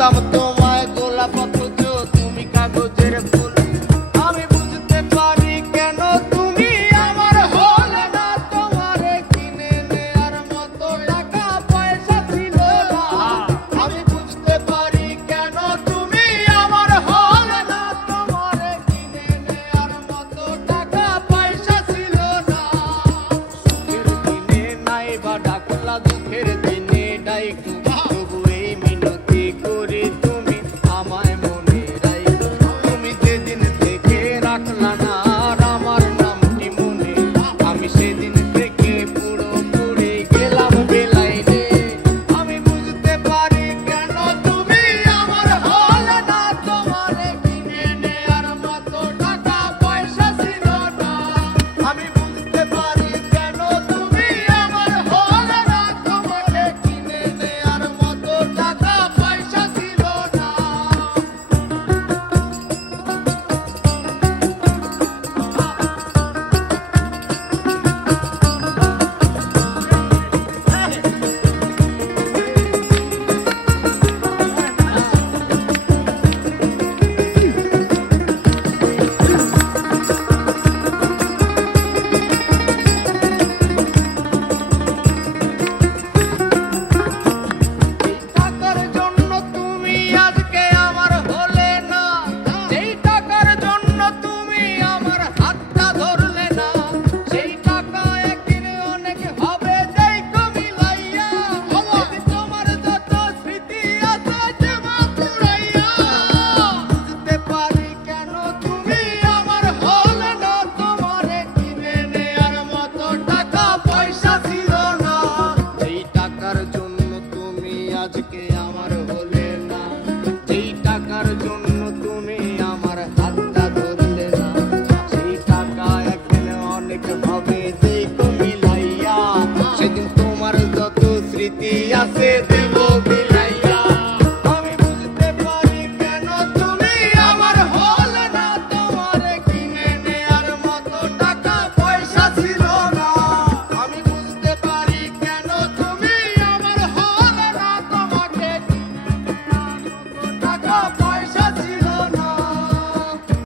ভাবতাম তোমায় গোলাপ অথচ তুমি কাগজের ফুল। আমি বুঝতে পারি কেন তুমি আমার হলে না, তোমারে কিনে নেয়ার মতো টাকা পয়সা ছিল না। আমি বুঝতে পারি কেন তুমি আমার হলে না, তোমারে কিনে নেয়ার মতো টাকা পয়সা ছিল না। সুখের দিনে নাই বা ডাকলা, দুঃখের দিনে ডাইকু, তবু এই মিনতি করি তুমি আমায় মনে রাখো। তুমি যেদিন থেকে রাখলা না আর আমার নামটি মনে, আমি সেদিন থেকে পুরোপুরি গেলাম বেলাইনে। আমি বুঝতে পারি কেন তুমি আমার হলে না, তোমারে কিনে নেয়ার মতো টাকা পয়সা ছিল না। আমি বুঝতে পারি কেন তুমি আমার হলে না, তোমারে কিনে নেয়ার মতো টাকা পয়সা ছিল না। টাকার জন্য তুমি আজকে আমার হলে না, যেই টাকার জন্য তুমি আমার হাতটা ধরলে না, সেই টাকা একদিন অনেক হবে দেখো মিলাইয়া। যদি তোমার যত স্মৃতি আছে জমা পুরাইয়া। বুঝতে পারি কেন তুমি আমার হলে না, তোমারে কিনে নেয়ার মতো টাকা পয়সা ছিল না। যেই টাকার জন্য তুমি আজকে আমার হলে না, যেই টাকার জন্য তুমি আমার হাতটা ধরলে না, সেই টাকা একদিন অনেক হবে দেখো মিলাইয়া। সেদিন তোমার যত স্মৃতি আছে